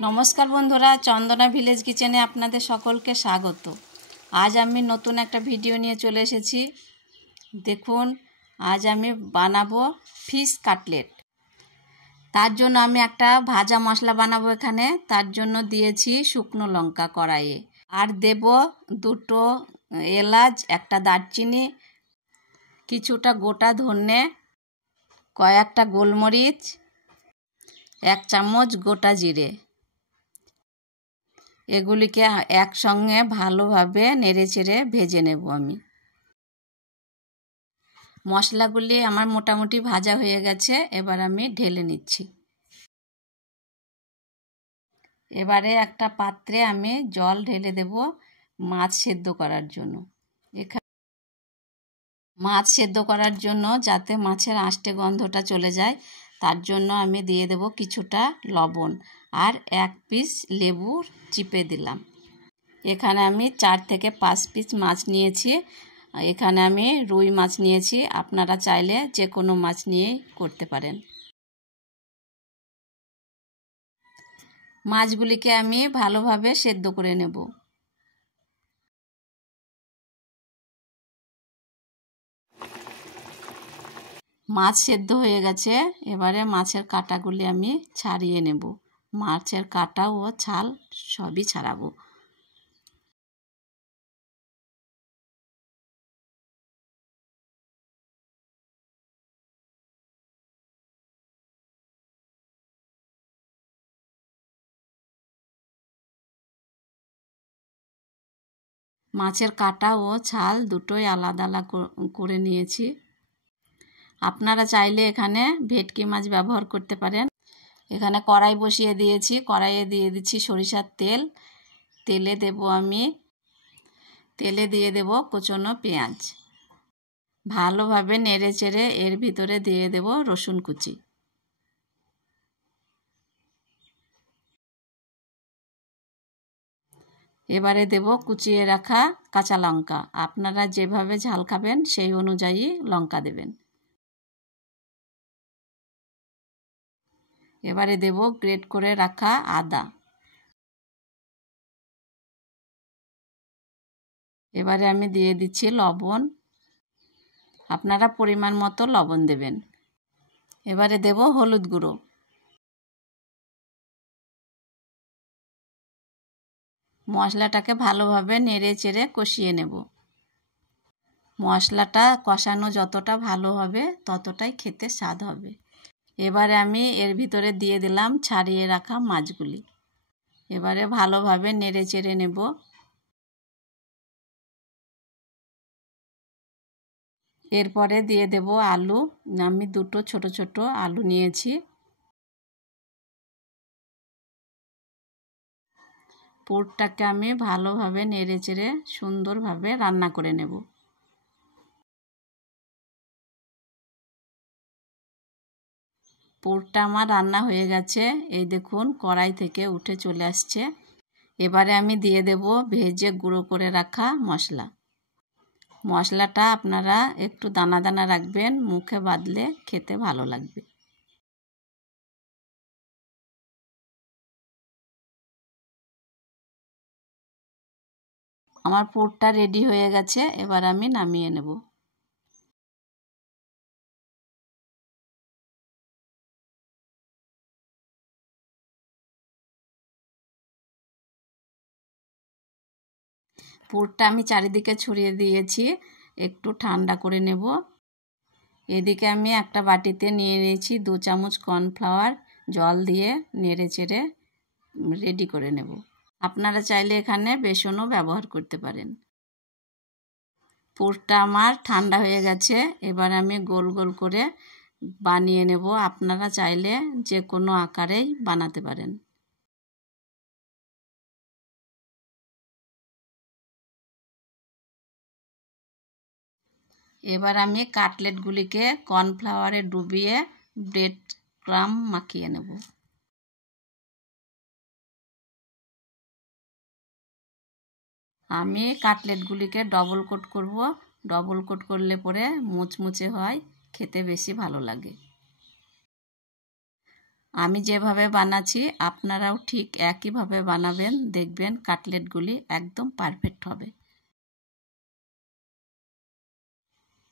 নমস্কার বন্ধুরা, চন্দনা ভিলেজ কিচেনে আপনাদের সকলকে স্বাগত। আজ আমি নতুন একটা ভিডিও নিয়ে চলে এসেছি। দেখুন, আজ আমি বানাবো ফিশ কাটলেট। তার জন্য আমি একটা ভাজা মশলা বানাবো। এখানে তার জন্য দিয়েছি শুকনো লঙ্কা কড়াইয়ে, আর দেব দুটো এলাচ, একটা দারচিনি, কিছুটা গোটা ধনে, কয়েকটা গোলমরিচ, 1 চামচ গোটা জিরে। এগুলিকে একসঙ্গে ভালোভাবে নেড়েচেড়ে ভেজে নেব আমি। মশলাগুলি আমার মোটামুটি ভাজা হয়ে গেছে, এবার আমি ঢেলে নিচ্ছি। এবারে একটা পাত্রে আমি জল ঢেলে দেব মাছ সেদ্ধ করার জন্য। মাছ সেদ্ধ করার জন্য যাতে মাছের আঁশটে গন্ধটা চলে যায়, তার জন্য আমি দিয়ে দেব কিছুটা লবণ আর 1 পিস লেবু চিপে দিলাম। এখানে আমি 4 থেকে 5 পিস মাছ নিয়েছি। এখানে আমি রুই মাছ নিয়েছি, আপনারা চাইলে যে কোনো মাছ নিয়েই করতে পারেন। মাছগুলিকে আমি ভালোভাবে সেদ্ধ করে নেব। মাছ সেদ্ধ হয়ে গেছে, এবারে মাছের কাঁটাগুলি আমি ছাড়িয়ে নেব। মাছের কাঁটা ও ছাল সবই ছাড়াবো। মাছের কাঁটা ও ছাল দুটোই আলাদা আলাদা করে নিয়েছি। আপনারা চাইলে এখানে ভেটকি মাছ ব্যবহার করতে পারেন। এখানে কড়াই বসিয়ে দিয়েছি, কড়াইয়ে দিয়ে দিচ্ছি সরিষার তেল। তেলে দিয়ে দেব কুচনো পেঁয়াজ। ভালোভাবে নেড়ে চেড়ে এর ভিতরে দিয়ে দেব রসুন কুচি। এবারে দেব কুচিয়ে রাখা কাঁচা লঙ্কা। আপনারা যেভাবে ঝাল খাবেন সেই অনুযায়ী লঙ্কা দেবেন। এবারে দেব গ্রেট করে রাখা আদা। এবারে আমি দিয়ে দিচ্ছি লবণ। আপনারা পরিমাণ মতো লবণ দেবেন। এবারে দেব হলুদ গুঁড়ো। মশলাটাকে ভালোভাবে নেড়ে চেড়ে কষিয়ে নেব। মশলাটা কষানো যতটা ভালো হবে ততটাই খেতে স্বাদ হবে। এবারে আমি এর ভিতরে দিয়ে দিলাম ছাড়িয়ে রাখা মাছগুলি। এবারে ভালোভাবে নেড়ে চেড়ে নেব। এরপরে দিয়ে দেব আলু। আমি দুটো ছোট ছোট আলু নিয়েছি। পুরটাকে আমি ভালোভাবে নেড়ে চেড়ে সুন্দরভাবে রান্না করে নেব। পুরটা আমার রান্না হয়ে গেছে, এই দেখুন কড়াই থেকে উঠে চলে আসছে। এবারে আমি দিয়ে দেব ভেজে গুঁড়ো করে রাখা মশলা। মশলাটা আপনারা একটু দানা দানা রাখবেন, মুখে বাঁধলে খেতে ভালো লাগবে। আমার পুরটা রেডি হয়ে গেছে, এবার আমি নামিয়ে নেব। পুরটা আমি চারিদিকে ছড়িয়ে দিয়েছি, একটু ঠান্ডা করে নেব। এদিকে আমি একটা বাটিতে নিয়ে নিয়েছি 2 চামচ কর্নফ্লাওয়ার, জল দিয়ে নেড়ে চেড়ে রেডি করে নেব। আপনারা চাইলে এখানে বেসনও ব্যবহার করতে পারেন। পুরটা আমার ঠান্ডা হয়ে গেছে, এবার আমি গোল গোল করে বানিয়ে নেব। আপনারা চাইলে যে কোনো আকারেই বানাতে পারেন। এবার আমি কাটলেটগুলিকে কর্নফ্লাওয়ারে ডুবিয়ে ব্রেড ক্রাম্ব মাখিয়ে নেব। আমি কাটলেটগুলিকে ডবল কোট করব। ডবল কোট করলে পরে মুচমুচে হয়, খেতে বেশি ভালো লাগে। আমি যেভাবে বানাচ্ছি আপনারাও ঠিক একইভাবে বানাবেন, দেখবেন কাটলেটগুলি একদম পারফেক্ট হবে।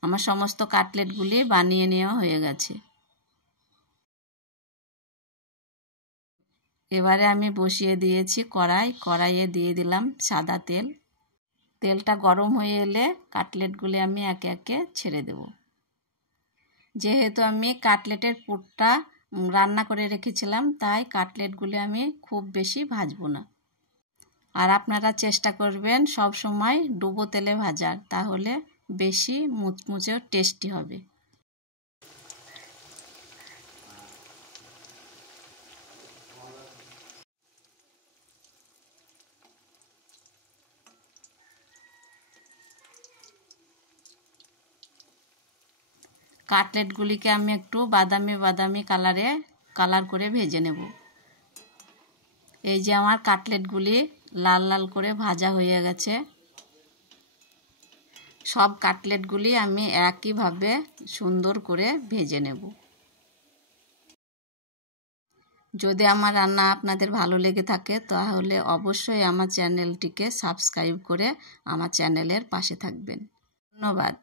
আমার সমস্ত কাটলেটগুলি বানিয়ে নেওয়া হয়ে গেছে। এবারে আমি বসিয়ে দিয়েছি কড়াইয়ে দিয়ে দিলাম সাদা তেল। তেলটা গরম হয়ে এলে কাটলেটগুলি আমি একে একে ছেড়ে দেব। যেহেতু আমি কাটলেটের পুরটা রান্না করে রেখেছিলাম, তাই কাটলেটগুলি আমি খুব বেশি ভাজবো না। আর আপনারা চেষ্টা করবেন সব সময় ডুবো তেলে ভাজার, তাহলে বেশি মুচমুচে টেস্টি হবে। কাটলেটগুলিকে আমি একটু বাদামি কালার করে ভেজে নেব। এই যে আমার কাটলেটগুলি লাল লাল করে ভাজা হয়ে গেছে। সব কাটলেটগুলি আমি একইভাবে সুন্দর করে ভেজে নেব। যদি আমার রান্না আপনাদের ভালো লেগে থাকে তাহলে অবশ্যই আমার চ্যানেলটিকে সাবস্ক্রাইব করে আমার চ্যানেলের পাশে থাকবেন। ধন্যবাদ।